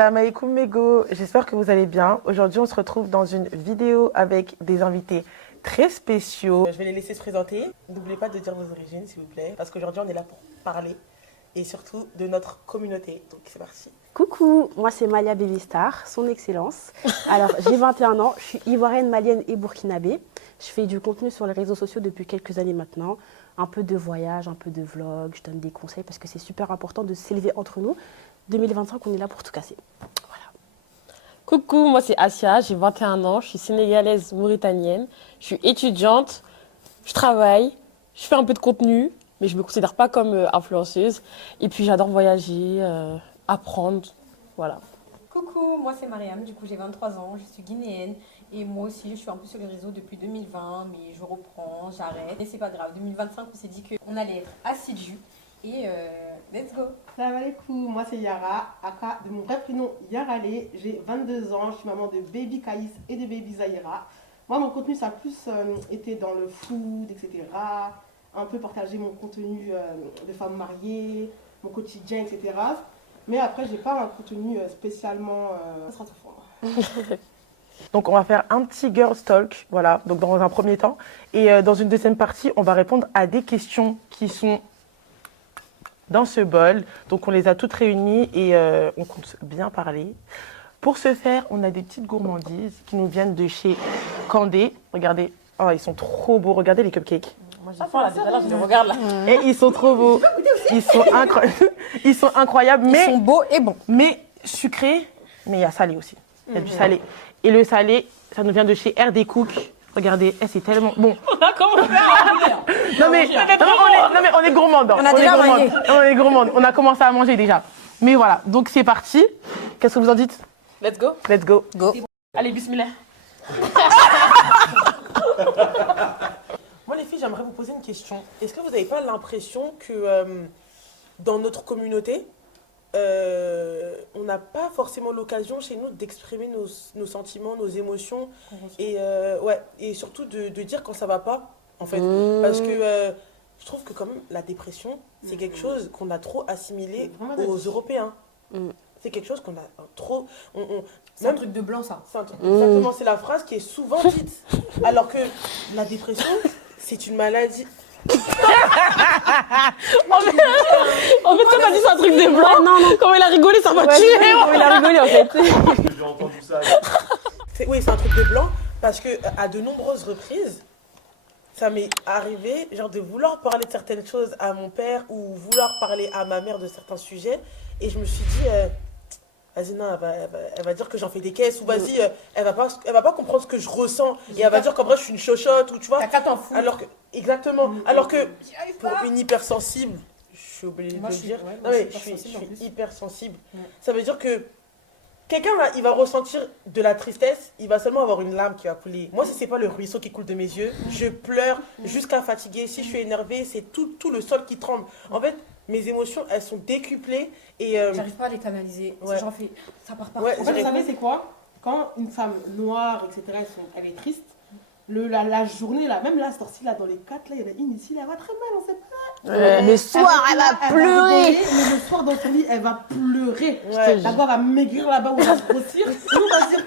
Salam alaikum Mego, j'espère que vous allez bien. Aujourd'hui, on se retrouve dans une vidéo avec des invités très spéciaux. Je vais les laisser se présenter. N'oubliez pas de dire vos origines, s'il vous plaît, parce qu'aujourd'hui, on est là pour parler et surtout de notre communauté. Donc, c'est parti. Coucou, moi c'est Malia Bélistar, son excellence. Alors, j'ai 21 ans, je suis ivoirienne, malienne et burkinabé. Je fais du contenu sur les réseaux sociaux depuis quelques années maintenant. Un peu de voyage, un peu de vlog, je donne des conseils parce que c'est super important de s'élever entre nous. 2025, on est là pour tout casser. Voilà. Coucou, moi c'est Asia, j'ai 21 ans, je suis sénégalaise mauritanienne, je suis étudiante, je travaille, je fais un peu de contenu, mais je ne me considère pas comme influenceuse. Et puis j'adore voyager, apprendre, voilà. Coucou, moi c'est Mariam, du coup j'ai 23 ans, je suis guinéenne et moi aussi je suis un peu sur les réseaux depuis 2020 mais je reprends, j'arrête. Mais c'est pas grave, 2025 on s'est dit qu'on allait être assidus et let's go. Salam alaikum, moi c'est Yara, aka de mon vrai prénom Yarale, j'ai 22 ans, je suis maman de baby Kaïs et de baby Zahira. Moi mon contenu ça a plus été dans le food, etc. Un peu partager mon contenu de femme mariée, mon quotidien, etc. Mais après, j'ai pas un contenu spécialement... Ça sera tout fort. Donc, on va faire un petit girls talk, voilà, donc dans un premier temps. Et dans une deuxième partie, on va répondre à des questions qui sont dans ce bol. Donc, on les a toutes réunies et on compte bien parler. Pour ce faire, on a des petites gourmandises qui nous viennent de chez Candé. Regardez, oh, ils sont trop beaux. Regardez les cupcakes. Moi j'ai faim là, déjà là, je les regarde là. Et ils sont trop beaux. Ils sont incroyables. Ils Mais sont beaux et bons. Mais sucré, mais il y a salé aussi. Il y a du salé. Et le salé, ça nous vient de chez RD Cook. Regardez, c'est tellement bon. On a commencé à Non mais on est gourmande. On a déjà mangé. On est gourmande. On a commencé à manger déjà. Mais voilà, donc c'est parti. Qu'est-ce que vous en dites? Let's go. Let's go. Go. Allez, bismillah. Moi les filles, j'aimerais vous poser une question. Est-ce que vous n'avez pas l'impression que dans notre communauté, on n'a pas forcément l'occasion chez nous d'exprimer nos sentiments, nos émotions et surtout de dire quand ça va pas en fait parce que je trouve que quand même la dépression c'est quelque chose qu'on a trop assimilé aux Européens. C'est quelque chose qu'on a trop C'est un truc de blanc ça. Exactement, c'est la phrase qui est souvent dite alors que la dépression c'est une maladie. En fait, ça m'a dit c'est un truc des blancs. Non. Quand il a rigolé, ça m'a tué. Il a rigolé en fait. J'ai entendu ça. Oui, c'est un truc de blanc parce que à de nombreuses reprises, ça m'est arrivé genre de vouloir parler de certaines choses à mon père ou vouloir parler à ma mère de certains sujets et je me suis dit vas-y non, elle va dire que j'en fais des caisses ou vas-y elle va pas comprendre ce que je ressens et elle va dire qu'en vrai je suis une chochotte ou tu vois. T'as qu'à t'en foutre. Alors que exactement, alors que pour une hypersensible, je suis obligée de le dire. Non mais je suis hypersensible. Ça veut dire que quelqu'un là, il va ressentir de la tristesse, il va seulement avoir une larme qui va couler. Moi, si c'est pas le ruisseau qui coule de mes yeux, je pleure jusqu'à fatiguer. Si je suis énervée, c'est tout le sol qui tremble. En fait, mes émotions, elles sont décuplées et J'arrive pas à les canaliser. Ouais. J'en fais. Ça part pas. Ouais, En fait, vous savez, c'est quoi? Quand une femme noire, etc., elle est triste, la journée, là, même là, cette heure-ci, là, dans les 4, là, il y en a une ici, là, elle va très mal, on sait pas. Le soir, elle va pleurer. Mais le soir, dans son lit, elle va pleurer. Ouais. D'abord, elle va maigrir là-bas où elle va se grossir. Nous, on va se dire,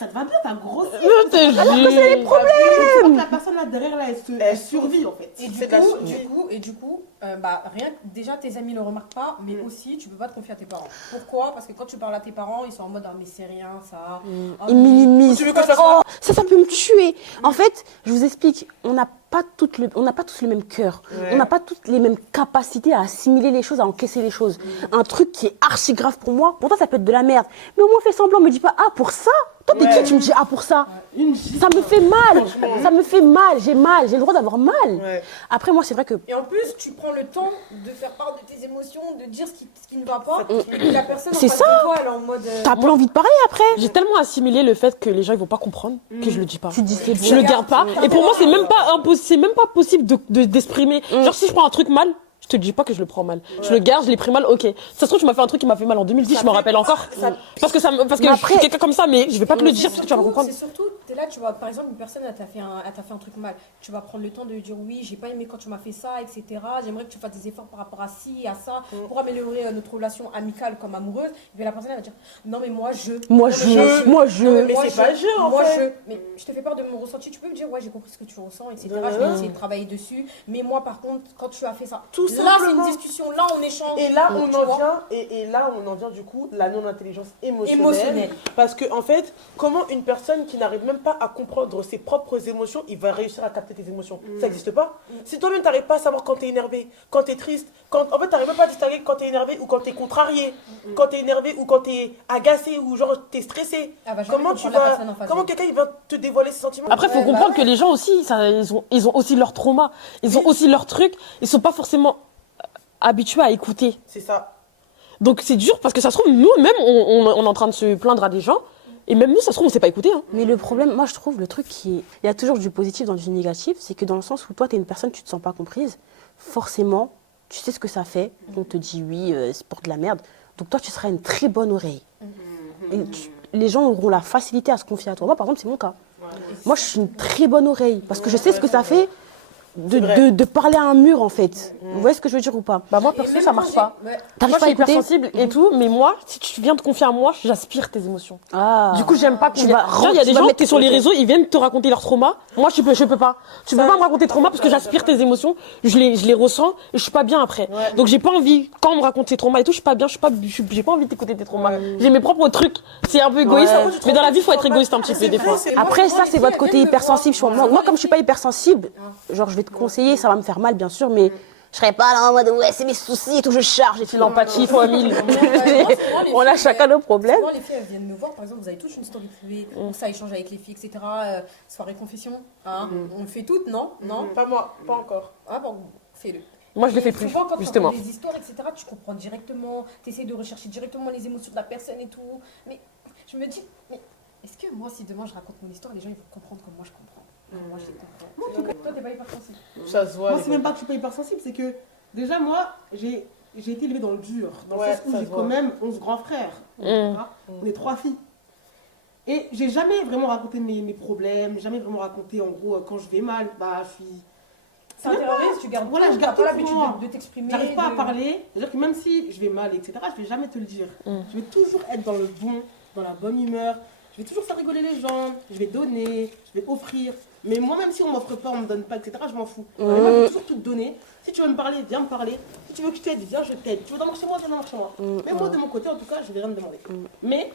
ça te va bien, t'as grossi. Je te jure. Je crois que la personne là derrière, là, elle survit, en fait. Et C'est de la survie. du coup, rien que déjà tes amis le remarquent pas, mais aussi tu peux pas te confier à tes parents. Pourquoi? Parce que quand tu parles à tes parents, ils sont en mode ah mais c'est rien ça. Ah, Il minimise. Tu veux que je fasse quoi? Oh, ça peut me tuer. En fait, je vous explique, on n'a pas tous le même cœur. Ouais. On n'a pas toutes les mêmes capacités à assimiler les choses, à encaisser les choses. Un truc qui est archi grave pour moi, pourtant ça peut être de la merde. Mais au moins fais semblant, me dis pas ah pour ça. Toi t'es qui tu me dis ah pour ça? Ça me fait mal. Ça me fait mal. J'ai le droit d'avoir mal. Ouais. Après moi c'est vrai que Et en plus, tu prends le temps de faire part de tes émotions, de dire ce qui ne va pas. Et la personne en C'est face ça. de toi, elle est en mode. t'as pas envie de parler après. J'ai tellement assimilé le fait que les gens ils vont pas comprendre que je le dis pas. Tu dis c'est bon. Je le garde pas. Et pour moi, c'est même pas impossible, c'est même pas possible d'exprimer. Genre, si je prends un truc mal, je te dis pas que je le prends mal. Je le garde, je l'ai pris mal, ok. Ça se trouve, tu m'as fait un truc qui m'a fait mal en 2010, je m'en rappelle encore. Parce que je suis quelqu'un comme ça, mais je vais pas te le dire parce que tu vas pas comprendre. C'est surtout, t'es là, là, tu vois, par exemple, une personne, elle t'a fait un truc mal. Tu vas prendre le temps de lui dire oui, j'ai pas aimé quand tu m'as fait ça, etc. J'aimerais que tu fasses des efforts par rapport à ci, à ça, pour améliorer notre relation amicale comme amoureuse. Et puis la personne, elle va dire non, mais moi, je. Moi, Non, je. mais Moi, je. Mais c'est pas jeu, en moi, fait. Mais je te fais part de mon ressenti. Tu peux me dire, ouais, j'ai compris ce que tu ressens, etc. Ouais. Je vais essayer de travailler dessus. Mais moi, par contre, quand tu as fait ça, Tout là, c'est une simplement. discussion. Là, on échange. Et là, tu on vois. en vient, et là, on en vient du coup, la non-intelligence émotionnelle. Émotionnelle. Parce que, en fait, comment une personne qui n'arrive même pas à comprendre ses propres émotions, il va réussir à capter tes émotions? Ça n'existe pas. Si toi-même, tu n'arrives pas à savoir quand tu es énervé, quand tu es triste, en fait, tu n'arrives même pas à distinguer quand tu es énervé ou quand tu es contrarié, quand tu es énervé ou quand tu es agacé ou genre tu es stressé. Ah bah, jamais Comment tu comprendre la vas. personne en face Comment d'elle. quelqu'un il va te dévoiler ses sentiments? Après, il faut Ouais, bah comprendre que les gens aussi, ils ont aussi leur trauma, ils ont aussi leurs trucs, ils sont pas forcément habitués à écouter. C'est ça. Donc c'est dur parce que ça se trouve, nous-mêmes, on est en train de se plaindre à des gens, et même nous, ça se trouve, on sait pas écouter. Hein. Mais le problème, moi je trouve, le truc qui est... Il y a toujours du positif dans du négatif, c'est que dans le sens où toi, tu es une personne, tu te sens pas comprise, forcément, tu sais ce que ça fait. On te dit oui, c'est pour de la merde. Donc toi, tu seras une très bonne oreille. Et les gens auront la facilité à se confier à toi. Moi, par exemple, c'est mon cas. Moi, je suis une très bonne oreille parce que je sais ce que ça fait C'est vrai. de parler à un mur, en fait. Vous voyez ce que je veux dire ou pas? Bah moi, Et perso, même ça quand marche j'ai- pas. ouais. T'arrives Moi, pas je à suis écouter? hypersensible et tout, mais moi, si tu viens te confier à moi, j'aspire tes émotions. Ah. Du coup, j'aime pas qu'on Tu vienne. vas Genre, il y a des tu vas gens mettre- qui sont sur les ok. réseaux, ils viennent te raconter leur trauma. Moi, je peux pas. Tu peux pas me raconter trauma parce que j'aspire tes émotions, je les ressens et je suis pas bien après. Ouais. Donc, j'ai pas envie, quand on me raconte tes traumas et tout, je suis pas bien, j'ai pas envie d'écouter tes traumas. J'ai mes propres trucs. C'est un peu égoïste, Ouais. mais dans la vie, il faut être égoïste un petit peu C'est des vrai, fois. c'est- Après, Moi, ça, les c'est votre filles, côté elles viennent me hypersensible. voir. Moi, comme je suis pas hypersensible, genre, je vais te conseiller, ça va me faire mal, bien sûr, mais je serais pas là en mode, ouais, c'est mes soucis et tout, je charge et tout. L'empathie fois 1000. On a chacun nos problèmes. Souvent, les filles, elles viennent me voir, par exemple, vous avez tous une story privée, on ça échange avec les filles, etc. Soirée confession, hein, on le fait toutes, non? Non? Pas moi, pas encore. Ah bon, fais-le. Moi, je le fais Et plus, souvent, quand tu justement. entends des histoires, etc., tu comprends directement, tu essaies de rechercher directement les émotions de la personne et tout. Mais je me dis, mais est-ce que moi, si demain je raconte mon histoire, les gens ils vont comprendre comme moi je comprends? Moi, je les comprends. Toi, t'es pas hypersensible. Ça se voit. Moi, les c'est même gars. pas que je suis pas hypersensible, c'est que déjà, moi, j'ai été élevée dans le dur. Dans Ouais, le sens où ça j'ai se quand voit. même 11 grands frères. Hein. On est 3 filles. Et j'ai jamais vraiment raconté mes problèmes, jamais vraiment raconté, en gros, quand je vais mal, bah, je suis. C'est un terroriste, tu gardes Voilà, tout, je t'as garde pas tout pour l'habitude moi. de t'exprimer. J'arrive pas à de- parler. C'est-à-dire que même si je vais mal, etc., je vais jamais te le dire. Je vais toujours être dans le bon, dans la bonne humeur. Je vais toujours faire rigoler les gens. Je vais donner, je vais offrir. Mais moi, même si on m'offre pas, on me donne pas, etc., je m'en fous. Mais moi, je vais toujours tout te donner. Si tu veux me parler, viens me parler. Si tu veux que je t'aide, viens, je t'aide. Tu veux dormir chez moi, viens dormir chez moi. Mais moi, de mon côté, en tout cas, je vais rien te demander. Mais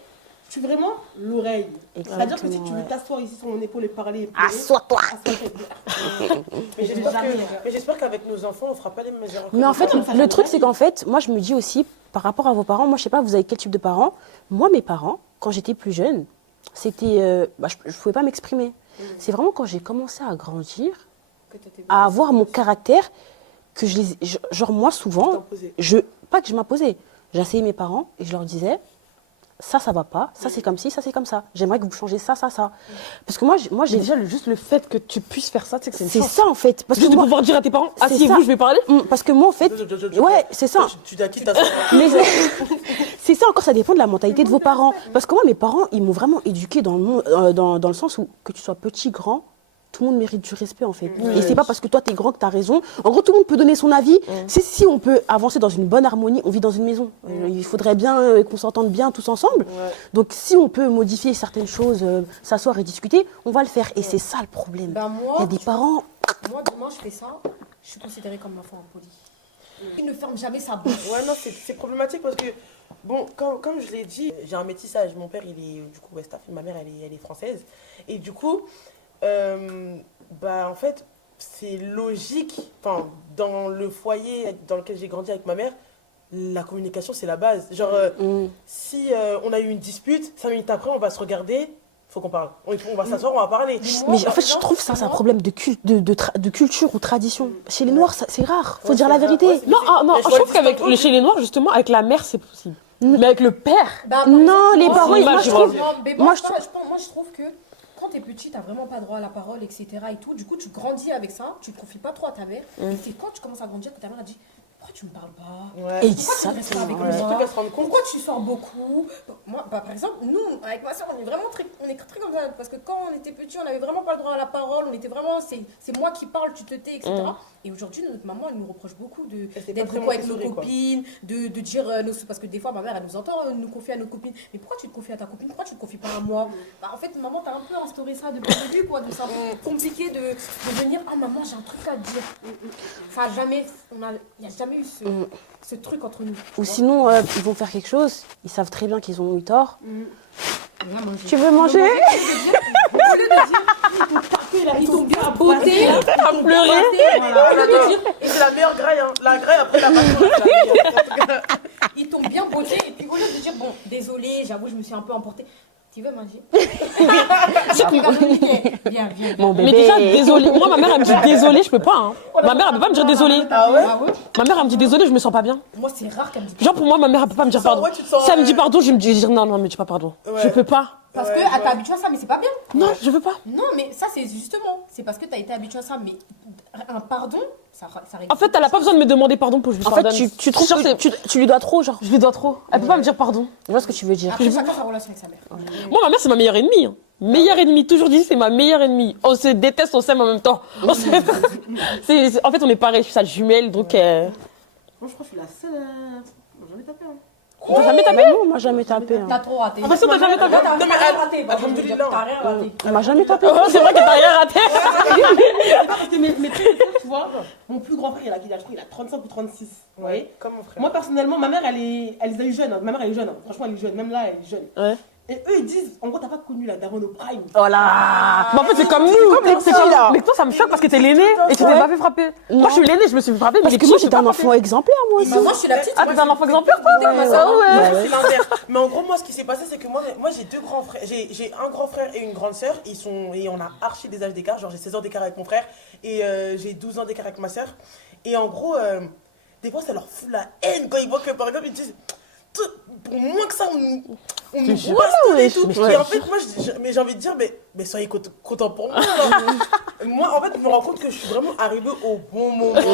je suis vraiment l'oreille. C'est-à-dire que si tu veux t'asseoir ici sur mon épaule et parler et pleurer, Assois-toi. Mais j'espère jamais. mais j'espère qu'avec nos enfants, on fera pas les mêmes erreurs. que Mais en nos fait, parents. le truc, c'est qu'en fait, moi, je me dis aussi, par rapport à vos parents, moi, je sais pas, vous avez quel type de parents. Moi, mes parents, quand j'étais plus jeune, c'était. Je pouvais pas m'exprimer. C'est vraiment quand j'ai commencé à grandir, Que t'étais à avoir mon caractère, que genre, moi, souvent, T'imposer. pas que je m'imposais. J'asseyais mes parents et je leur disais, ça va pas, ça c'est comme ci, ça c'est comme ça. J'aimerais que vous changez ça. Parce que moi, j'ai Déjà, juste le fait que tu puisses faire ça, tu sais que c'est une c'est chance. ça en fait. Parce Juste que de moi, pouvoir dire à tes parents, c'est asseyez-vous, ça. je vais parler. Parce que moi en fait, ouais, c'est ça. Tu t'as qui ta soeur Mais c'est ça encore, ça dépend de la mentalité de vos parents. Parce que moi, mes parents, ils m'ont vraiment éduqué dans le, dans le sens où que tu sois petit, grand, tout le monde mérite du respect en fait. Et c'est pas parce que toi t'es grand que t'as raison. En gros, tout le monde peut donner son avis. Si on peut avancer dans une bonne harmonie, on vit dans une maison. Il faudrait bien qu'on s'entende bien tous ensemble. Ouais. Donc si on peut modifier certaines choses, s'asseoir et discuter, on va le faire. Et c'est ça le problème. Ben Il y moi, a des parents. moi, demain, je fais ça, je suis considérée comme l'enfant impoli. Il ne ferme jamais sa bouche. Ouais, non, c'est problématique parce que, bon, comme je l'ai dit, j'ai un métissage. Mon père, il est du coup West Afrique, ma mère, elle est française. Et du coup, bah, en fait, c'est logique. Enfin, dans le foyer dans lequel j'ai grandi avec ma mère, la communication, c'est la base. Genre, si on a eu une dispute, 5 minutes après, on va se regarder, faut qu'on parle. On va s'asseoir, on va parler. Mais en fait, je trouve ça, c'est un problème de culture ou tradition. Chez les Noirs, c'est rare. Faut dire la vérité. Ouais, c'est- Non, ah, non, mais je vois trouve les qu'avec distinctions, chez les Noirs, justement, avec la mère, c'est possible. Mais avec le père, Bah, par Non, exemple, les moi, parents, c'est moi, l'image, je tu vois. trouve. Non, mais Moi, moi, je je trouve que quand t'es petit, t'as vraiment pas droit à la parole, etc. et tout. Du coup, tu grandis avec ça, tu te confies pas trop à ta mère. Et c'est quand tu commences à grandir que ta mère a dit pourquoi tu me parles pas? Ouais. Et il dit Pourquoi ça. tu restes pas avec ouais. moi? Surtout qu'elle se rende compte. Pourquoi tu sors beaucoup? Moi, par exemple, nous, avec ma soeur, on est vraiment très comme ça. Parce que quand on était petits, on n'avait vraiment pas le droit à la parole. On était vraiment, c'est moi qui parle, tu te tais, etc. Et aujourd'hui, notre maman, elle nous reproche beaucoup Elle s'est d'être pas beaucoup avec nos Montessori, quoi. copines, de dire, parce que des fois, ma mère, elle nous entend nous confier à nos copines. Mais pourquoi tu te confies à ta copine? Pourquoi tu te confies pas à moi? Bah, en fait, maman, t'as un peu instauré ça depuis le début, quoi. Donc c'est un peu compliqué de venir, ah maman, j'ai un truc à te dire. Enfin, il n'y a jamais eu ce truc entre nous. Ou sinon, ils vont faire quelque chose, ils savent très bien qu'ils ont eu tort. Tu Tu veux manger? ils t'ont bien beauté, À pleurer. Et c'est la meilleure graille, hein. La graille après la passion. ils t'ont bien beauté, et puis au lieu de dire, bon, désolé, j'avoue, je me suis un peu emportée. Tu veux manger? Viens, viens. Mon Mais bébé. déjà, désolé. Moi, ma mère, elle me dit désolé, je peux pas. Hein. Ma mère, elle peut pas me dire désolé. Ah ouais? Ma mère, elle me dit désolé, je me sens pas bien. Moi, c'est rare qu'elle me dise. Genre, pour moi, ma mère, elle peut pas me dire Tu te sens- pardon. ouais, tu te sens, Si elle me dit pardon, je vais me dire non, non, mais dis pas pardon. Ouais. Je peux pas. Parce Ouais, que je elle vois. t'a habitué à ça, mais c'est pas bien. Non, je veux pas. Non, mais ça, c'est justement. C'est parce que t'as été habitué à ça, mais un pardon, ça arrive. En fait, elle a pas besoin de me demander pardon pour que je lui En fait, pardonne. tu trouves Genre, que c'est- tu lui dois trop, genre. Je lui dois trop. Elle peut pas me dire pardon. Je vois ce que tu veux dire. Après, chacun sa relation avec sa mère. Moi, ma mère, c'est ma meilleure ennemie. Hein. Meilleure ennemie, toujours dit, c'est ma meilleure ennemie. On se déteste, on s'aime en même temps. En fait, on est pareil, je suis sa jumelle, donc. Moi, je crois que je suis la seule. Bon, j'en ai tapé. Hein. T'as jamais tapé? Mais non, on m'a jamais tapé. hein. T'as trop raté. Ah, bah, ça, t'as jamais tapé? T'as Non, mais rien elle- raté. Bah, je veux dire, Alhamdoulilah. t'as rien raté. On m'a jamais tapé. Oh, c'est vrai que t'as rien raté. Parce que mes frères, tu vois, mon plus grand frère, il a quel âge? Je crois qu'il a 35 ou 36. Vous voyez? Comme mon frère. Moi, personnellement, ma mère, elle les a eu jeunes. Hein. Ma mère, elle est jeune. Hein. Franchement, elle est jeune. Même là, elle est jeune. Ouais. Et eux, ils disent, en gros, t'as pas connu la daronne au prime. Oh là. Mais en fait, c'est comme nous. C'est ça, comme- là. Mais toi, ça me choque parce que t'es l'aîné et tu t'es Ouais. pas fait frapper. Non. Moi, je suis l'aîné, je me suis fait frapper. Parce mais que les moi, petits, j'étais je un me enfant exemplaire, moi aussi. Bah, moi, je suis la petite. Ah, moi, t'es un je- enfant exemplaire, toi? T'es pas ça. Ah ouais. C'est l'inverse. Mais en gros, moi, ce qui s'est passé, c'est que moi j'ai deux grands frères. J'ai un grand frère et une grande sœur. Et on a archi des âges d'écart. Genre, j'ai 16 ans d'écart avec mon frère et j'ai 12 ans d'écart avec ma sœur. Et en gros, des fois, ça leur fout la haine quand ils voient que, par exemple, ils disent. Pour moins que ça, on nous bastonne et tout. Ouais. Et en fait, moi, mais j'ai envie de dire, mais soyez contents pour moi. alors. Moi, en fait, je me rends compte que je suis vraiment arrivée au bon moment. Parce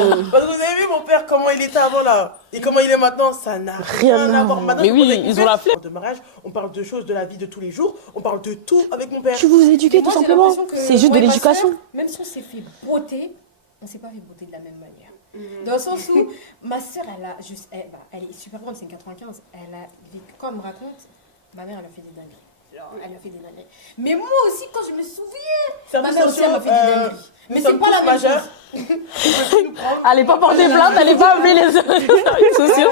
que vous avez vu mon père, comment il était avant là, et comment il est maintenant, ça n'a rien à voir. Maintenant, Mais je oui, me pose avec ils mon ont la père. flemme. On parle de mariage, on parle de choses de la vie de tous les jours, on parle de tout avec mon père. Tu vous éduquez Moi, tout j'ai simplement. l'impression que C'est juste moi de et ma l'éducation. sœur, même si on s'est fait beauté, on s'est pas fait beauté de la même manière. Dans le sens où ma sœur, elle est super grande, c'est une 95. Quand elle me raconte, ma mère, elle a fait des dingueries. Alors, elle a fait des dingueries. Mais moi aussi, quand je me souviens, ma mère aussi, elle m'a fait des dingueries. Mais c'est pas la même chose. Allez pas porter plainte, allez pas appeler les sociaux.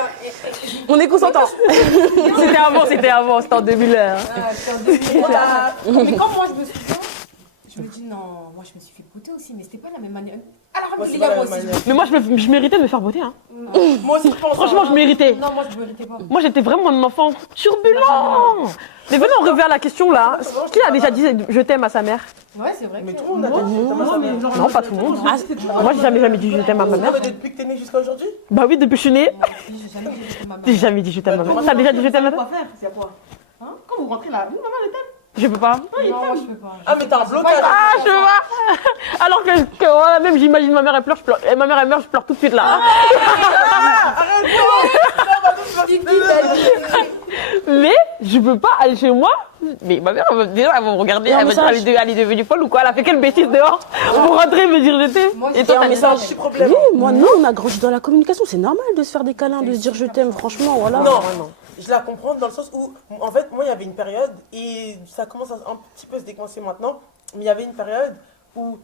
On est consentant. C'était avant, c'était en 2000. C'est en 2000. Mais quand moi, je me souviens, je me dis non, moi, je me suis fait beauté aussi, mais c'était pas la même manière. Alors, Moi, c'est pas la moi même aussi. manière. Mais moi, je méritais de me faire beauté. Hein. Moi aussi, je pense. Franchement, je méritais. Non, moi, je me méritais pas. Moi, j'étais vraiment un enfant turbulent. Mais venez, on revient à la question là. Qui a déjà dit je t'aime à sa mère? Ouais, c'est vrai. Mais que- tout le monde a déjà dit ça, ma mère. Non, pas tout le monde. Moi, j'ai jamais dit je t'aime à ma mère. Mais depuis que t'es née jusqu'à aujourd'hui? Bah oui, depuis que je suis née, J'ai jamais dit que ma mère. j'ai jamais dit je t'aime à ma mère. T'as déjà dit je t'aime à ta Quoi faire? C'est à quoi? Hein? Quand vous rentrez là, vous, maman, elle t'aime. Je peux pas. Non, moi, je peux pas. Ah, mais t'as un blocage. Ah, je peux pas. Alors que voilà, même j'imagine ma mère elle pleure, je pleure. Et ma mère elle meurt, je pleure tout de suite là. Mais je peux pas aller chez moi. Mais ma mère, déjà, elle va me regarder, Et un elle va dire message. elle est devenue folle ou quoi? Elle a fait quelle bêtise dehors pour rentrer et me dire je t'aime. Moi, Et j'ai toi, un t'as dit message. ça. Petit problème. Oui, moi, nous, on a grandi dans la communication. C'est normal de se faire des câlins, de se dire je t'aime, franchement, voilà. Non, je la comprends dans le sens où, en fait, moi, il y avait une période, et ça commence à un petit peu se décoincer maintenant, mais il y avait une période où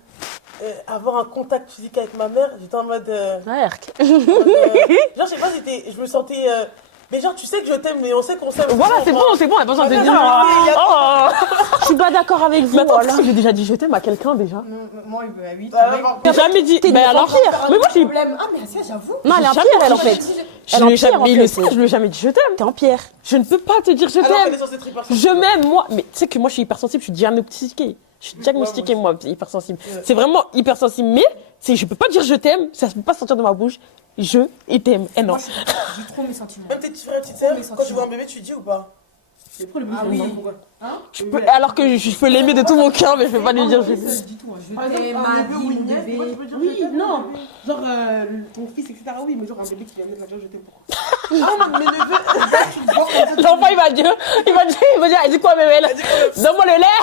avoir un contact physique avec ma mère, j'étais en mode... Ouais, Erk. genre, je sais pas, je me sentais... mais genre, tu sais que je t'aime, mais on sait qu'on s'aime. Voilà, c'est bon, elle a pas besoin de Ouais, dire. il y a- Oh. Je suis pas d'accord avec vous, Mais attends, voilà. j'ai déjà dit je t'aime à quelqu'un déjà. Moi, il veut à 8. J'ai jamais dit. T'es une Mais enfant alors, pire. mais moi, j'ai. Problème. Ah, mais ça, j'avoue. Non, elle est en Jamais pierre, elle, en dit- fait. Je Elle en lui ai pierre, jamais, en il le fait. sait, je lui ai jamais dit je t'aime. T'es en pierre. Je ne peux pas te dire je Alors qu'elle est t'aime. censée être hyper Je m'aime, moi. Mais tu sais que moi, je suis hypersensible, je suis diagnostiquée. Je suis diagnostiquée, moi, hypersensible. Ouais. C'est vraiment hypersensible, mais je peux pas dire je t'aime, ça ne peut pas sortir de ma bouche. Je t'aime. Et non. Moi, j'ai trop mes sentiments. Même tes petits frères et petites sœurs, mes quand tu sentiments. vois un bébé, tu dis ou pas? Mais pourquoi le bébé, Ah je oui. l'aime pas, pourquoi Hein? Alors que je peux l'aimer de tout mon cœur, mais je peux pas lui dire je Je t'aime. dis tout, je Par exemple, t'aime, un ma bébé ou vie, une mon nièce, moi, tu bébé. peux dire oui, je t'aime, non. mon bébé. Genre ton fils, etc. Oui, mais genre un bébé qui vient de naître, je t'aime pourquoi Ah, mes neveux. L'enfant, il va dire, elle dit quoi, bébé? Donne-moi le lait.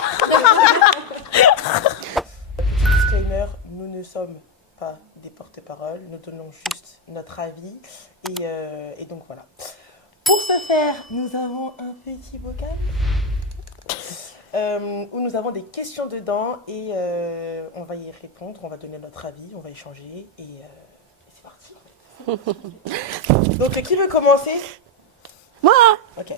Disclaimer, nous ne sommes pas des porte-paroles, nous donnons juste notre avis et donc voilà. Pour ce faire, nous avons un petit bocal où nous avons des questions dedans et on va y répondre, on va donner notre avis, on va échanger et c'est parti. Donc qui veut commencer? Moi. Ok.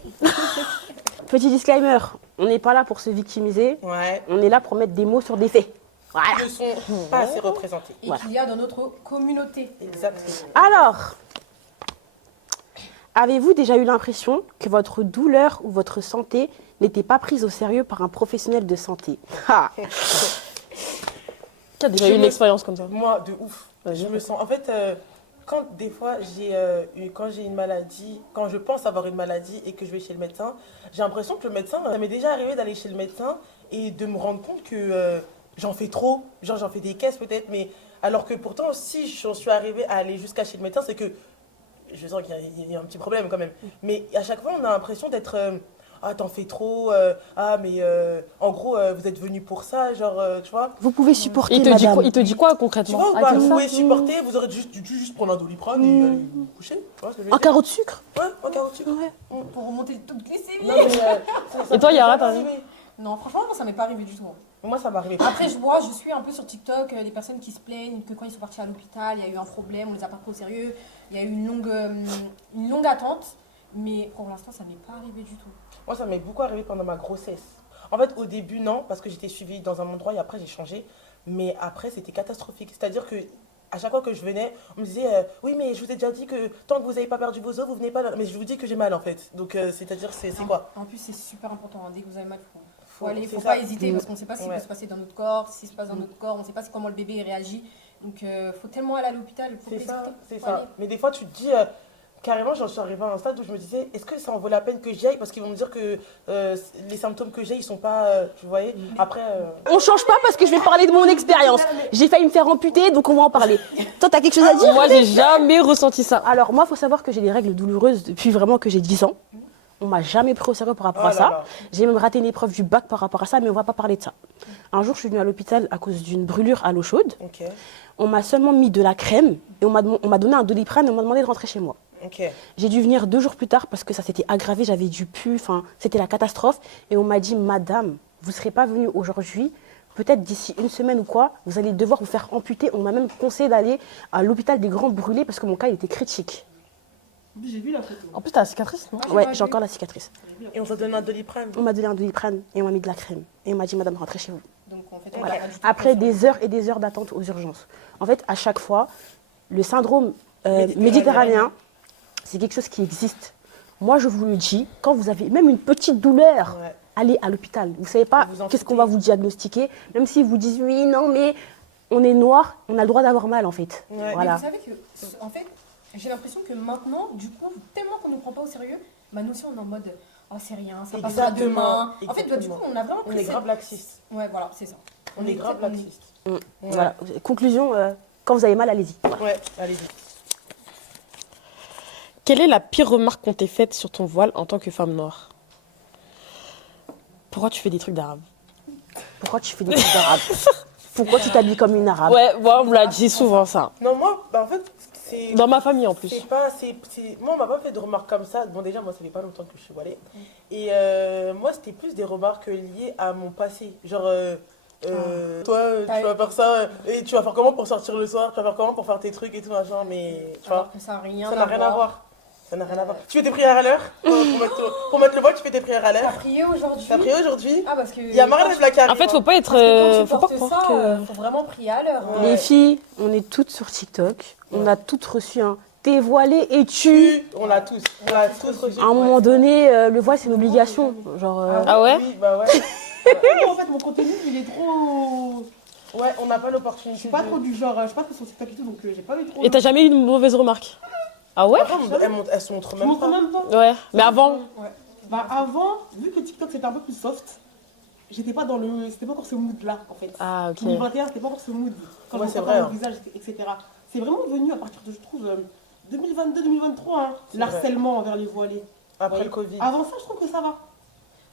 Petit disclaimer, on n'est pas là pour se victimiser, Ouais. on est là pour mettre des mots sur des faits. Voilà. Ils ne sont pas assez représentés. Et qu'il y a dans notre communauté. Exactement. Alors, avez-vous déjà eu l'impression que votre douleur ou votre santé n'était pas prise au sérieux par un professionnel de santé? Ah. Tu as déjà eu une expérience comme ça? Moi, de ouf. Vas-y. Je me sens. En fait, quand des fois quand j'ai une maladie, quand je pense avoir une maladie et que je vais chez le médecin, j'ai l'impression que le médecin, ça m'est déjà arrivé d'aller chez le médecin et de me rendre compte que j'en fais trop, genre j'en fais des caisses peut-être, mais alors que pourtant, si j'en suis arrivée à aller jusqu'à chez le médecin, c'est que je sens qu'il y a un petit problème quand même. Mais à chaque fois, on a l'impression d'être. Ah, t'en fais trop. Ah, mais en gros, vous êtes venu pour ça, genre, tu vois. Vous pouvez supporter, Il te dit madame. quoi, il te dit quoi Tu concrètement? vois ou Ah, pas, il te dit vous ça pouvez supporter, vous aurez juste prendre un doliprane et aller vous coucher. Tu vois ce que je veux Un dire? carreau de sucre? Ouais, un carreau de sucre. Ouais. Pour remonter le taux de glycémie. Non, mais, ça Et toi, m'est Yara, jamais t'as arrivé. Non, franchement, moi, ça m'est pas arrivé du tout. Moi, ça m'est arrivé. Après, je suis un peu sur TikTok des personnes qui se plaignent que quand ils sont partis à l'hôpital, il y a eu un problème, on les a pas pris au sérieux, il y a eu une longue attente. Mais pour l'instant, ça m'est pas arrivé du tout. Moi, ça m'est beaucoup arrivé pendant ma grossesse. En fait, au début, non, parce que j'étais suivie dans un endroit et après, j'ai changé. Mais après, c'était catastrophique. C'est-à-dire que à chaque fois que je venais, on me disait oui, mais je vous ai déjà dit que tant que vous n'avez pas perdu vos os, vous venez pas. Mais je vous dis que j'ai mal en fait. Donc, c'est-à-dire, c'est quoi? En plus, c'est super important. Hein. Dès que vous avez mal, faut Faut- aller, c'est faut ça. pas hésiter parce qu'on ne sait pas ce qui Ouais. peut se passer dans notre corps, ce qui se passe dans notre corps, on ne sait pas comment le bébé réagit. Donc, faut tellement aller à l'hôpital. Faut C'est pas ça, hésiter. c'est Faut ça. aller. Mais des fois, tu te dis, carrément, j'en suis arrivée à un stade où je me disais, est-ce que ça en vaut la peine que j'y aille? Parce qu'ils vont me dire que les symptômes que j'ai, ils sont pas, vous voyez. Après, On change pas parce que je vais parler de mon expérience. J'ai failli me faire amputer, donc on va en parler. Toi, t'as quelque chose à dire? Moi, j'ai jamais ressenti ça. Alors, moi, il faut savoir que j'ai des règles douloureuses depuis vraiment que j'ai 10 ans. On m'a jamais pris au sérieux par rapport oh à là ça. là. J'ai même raté une épreuve du bac par rapport à ça, mais on va pas parler de ça. Un jour, je suis venue à l'hôpital à cause d'une brûlure à l'eau chaude. Ok, On m'a seulement mis de la crème et on m'a donné un doliprane et on m'a demandé de rentrer chez moi. ok. J'ai dû venir 2 jours plus tard parce que ça s'était aggravé, j'avais du pu, enfin, c'était la catastrophe. Et on m'a dit, madame, vous ne serez pas venue aujourd'hui, peut-être d'ici une semaine ou quoi, vous allez devoir vous faire amputer. On m'a même conseillé d'aller à l'hôpital des Grands Brûlés parce que mon cas, il était critique. J'ai vu la photo. En plus, t'as la cicatrice, non? Ouais, j'ai encore la cicatrice. Et on t'a donné un doliprane. On m'a donné un doliprane et on m'a mis de la crème. Et on m'a dit, madame, rentrez chez vous. Donc, en fait, Voilà. pas du tout Après besoin. des heures et des heures d'attente aux urgences. En fait, à chaque fois, le syndrome Méditerranéen. méditerranéen, c'est quelque chose qui existe. Moi, je vous le dis, quand vous avez même une petite douleur, Ouais. allez à l'hôpital. Vous ne savez pas Vous en qu'est-ce qu'on foutez. va vous diagnostiquer. Même s'ils vous disent oui, non, mais on est noir, on a le droit d'avoir mal en fait. Ouais. Mais Voilà. vous savez que, en fait, j'ai l'impression que maintenant, du coup, tellement qu'on ne nous prend pas au sérieux, bah, nous aussi on est en mode oh c'est rien, ça passera Exactement, demain. En fait, bah, du exactement. coup, on a vraiment On pris est cette- grave laxiste. Ouais, voilà, c'est ça. On est grave laxiste. Ouais. Voilà. Conclusion, quand vous avez mal, allez-y. Ouais, allez-y. Quelle est la pire remarque qu'on t'ait faite sur ton voile en tant que femme noire? Pourquoi tu fais des trucs d'arabe? Pourquoi tu fais des trucs d'arabe? Pourquoi tu t'habilles comme une arabe? Ouais, moi, on me l'a dit souvent ça. Non, moi, bah, en fait, c'est. Dans ma famille en plus. C'est pas, moi, on m'a pas fait de remarques comme ça. Bon, déjà, moi, ça fait pas longtemps que je suis voilée. Et moi, c'était plus des remarques liées à mon passé. Genre, toi, tu vas faire ça, et tu vas faire comment pour sortir le soir? Tu vas faire comment pour faire tes trucs et tout, machin, mais tu vois, Alors que ça n'a rien, ça n'a rien à voir. Ça n'a rien à voir. Tu fais tes prières à l'heure? Pour mettre le voile, tu fais tes prières à T'as l'heure? prié aujourd'hui? T'as prié aujourd'hui? Ah, parce que. Il y a Marianne qui arrive. En fait, faut pas être. Parce que quand tu faut pas portes croire ça, que. faut vraiment prier à l'heure. Ouais. Les filles, on est toutes sur TikTok. On a toutes reçu un t'es voilée et tu. On l'a tous. On l'a tous reçu. À un moment donné, le voile, c'est une obligation. Genre, Ah ouais? Oui, bah ouais. Non, en fait, mon contenu, il est trop. Ouais, on n'a pas l'opportunité. Je suis pas de- trop du genre, je suis pas trop sur TikTok et tout, donc j'ai pas eu trop. Et t'as jamais eu une mauvaise remarque? Ah ouais? Après, elle se montre Je même montre pas. même pas. Ouais. Mais avant? Bah, Bah avant, vu que TikTok c'était un peu plus soft, c'était pas encore ce mood là en fait. Ah, ok. 2021 c'était pas encore ce mood. Quand Ouais, je c'est regardais vrai, mon visage, etc. C'est vraiment venu à partir de, je trouve, 2022-2023, hein, C'est l'harcèlement envers les voilés. Après Ouais. le Covid. Avant ça, je trouve que ça va.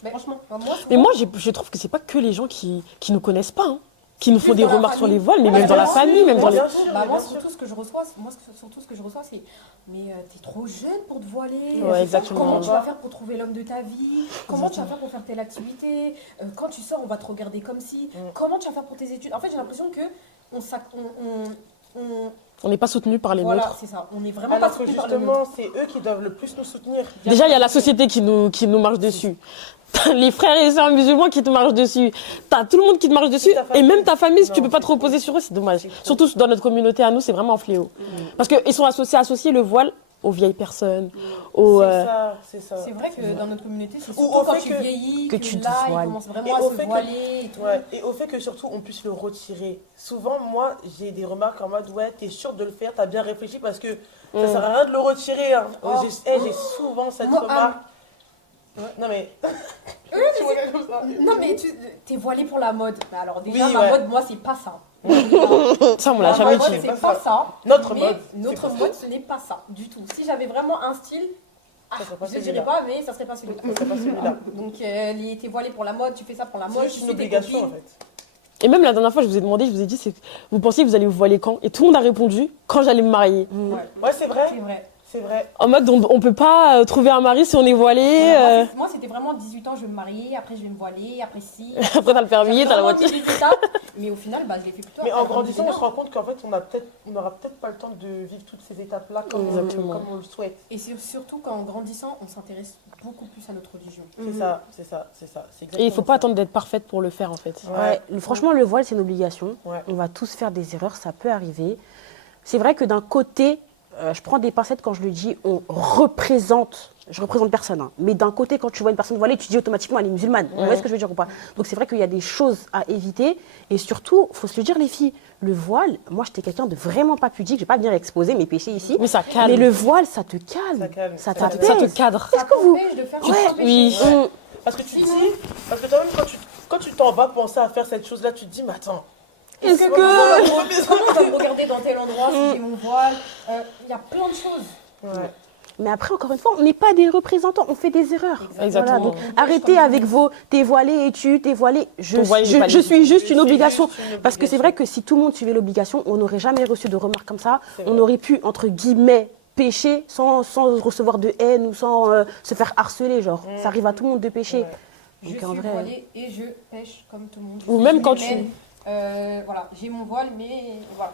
Mais- Franchement. Moi, Mais moi, je trouve que c'est pas que les gens qui nous connaissent pas, hein, qui nous font Plus des dans la remarques sur famille. les voiles, mais Ouais, même dans la bien famille, sûr, même dans les... Bien sûr, Bah, moi, bien sûr. surtout ce que je reçois, c'est mais t'es trop jeune pour te voiler. Ouais, exactement. Comment tu vas faire pour trouver l'homme de ta vie? Comment tu vas faire pour faire telle activité? Quand tu sors, on va te regarder comme si. Comment tu vas faire pour tes études? En fait, j'ai l'impression que On n'est pas soutenu par les voilà, nôtres. c'est ça. On est vraiment pas Alors que soutenu par le nôtre. justement, c'est eux qui doivent le plus nous soutenir. Déjà, il y a la société qui nous marche dessus. T'as les frères et sœurs musulmans qui te marchent dessus. T'as tout le monde qui te marche dessus. ta famille. Et même ta famille, si tu Non, peux pas c'est te reposer sur eux, c'est dommage. C'est faux. Surtout dans notre communauté à nous, c'est vraiment un fléau. Parce qu'ils sont associés le voile aux vieilles personnes, aux... C'est ça. C'est vrai que dans notre communauté, c'est Ou surtout au quand fait tu que- vieillis, que que tu te là, ils voiles. commencent vraiment Et à au se fait que- voiler et tout. Ouais, et au fait que surtout on puisse le retirer. Souvent, moi, j'ai des remarques en mode ouais, t'es sûr de le faire, t'as bien réfléchi parce que ça sert à rien de le retirer. Hein. Oh. J'ai souvent cette Moi, remarque. Non mais. Tu vois quelque chose, hein. Non mais tu t'es voilé pour la mode. Bah alors déjà Oui, ma ouais. mode, moi c'est pas ça. Ça, on me l'a Ma jamais mode, dit. c'est Pas pas ça. ça. Notre mais mode, Notre c'est pas mode, ce n'est pas ça du tout. Si j'avais vraiment un style, Ça serait pas je ne celui-là. dirais pas, mais ça serait pas celui-là. C'est pas celui-là. Donc t'es voilé pour la mode, tu fais ça pour la mode, C'est tu juste une suis tes obligation en copines. fait. Et même la dernière fois, je vous ai demandé, je vous ai dit, vous pensiez que vous allez vous voiler quand? Et tout le monde a répondu, quand j'allais me marier. Ouais, Ouais, c'est vrai. c'est vrai. C'est vrai. En mode, on peut pas trouver un mari si on est voilé. Voilà, moi, c'était vraiment 18 ans, je vais me marier, après je vais me voiler, après si. Après, t'as le permis, t'as la Vraiment voiture. mis des étapes, mais au final, bah, je l'ai fait plutôt. Mais après en grandissant, on la se rend compte qu'en fait, on n'aura peut-être pas le temps de vivre toutes ces étapes-là Exactement. comme on le souhaite. Et surtout qu'en grandissant, on s'intéresse beaucoup plus à notre religion. C'est ça, c'est ça, c'est ça. C'est Et il faut exactement pas ça. attendre d'être parfaite pour le faire, en fait. Franchement, le voile, c'est une obligation. Ouais. On va tous faire des erreurs, ça peut arriver. C'est vrai que d'un côté, je prends des pincettes quand je le dis, je représente personne, hein. Mais d'un côté, quand tu vois une personne voilée, tu dis automatiquement elle est musulmane. Vous voyez ce que je veux dire ou pas? Donc c'est vrai qu'il y a des choses à éviter. Et surtout, il faut se le dire les filles, le voile, moi j'étais quelqu'un de vraiment pas pudique, je vais pas venir exposer mes péchés ici. Mais ça calme. Mais le voile, ça te calme, Ça calme. ça Ça t'apaise. Ça te cadre. Ça t'empêche de faire Ouais, certains péchés. oui. Parce que tu te dis, parce que toi-même, quand tu t'en vas penser à faire cette chose-là, tu te dis, mais attends. Est-ce Comment on va me regarder dans tel endroit si j'ai mon voile? Il y a plein de choses. Ouais. Mais après, encore une fois, on n'est pas des représentants, on fait des erreurs. Exactement. Voilà, donc arrêtez avec t'es voilé et t'es voilé. Ton voile n'est pas Je suis juste Je une suis obligation. juste une Parce que c'est obligation. vrai que si tout le monde suivait l'obligation, on n'aurait jamais reçu de remarques comme ça. C'est On vrai. aurait pu, entre guillemets, pécher sans recevoir de haine ou sans se faire harceler. Genre, ça arrive à tout le monde de pécher. Ouais. Je Donc, suis en vrai, voilée et je pêche comme tout le monde. Ou Je même suis quand humaine. Voilà, j'ai mon voile, mais voilà.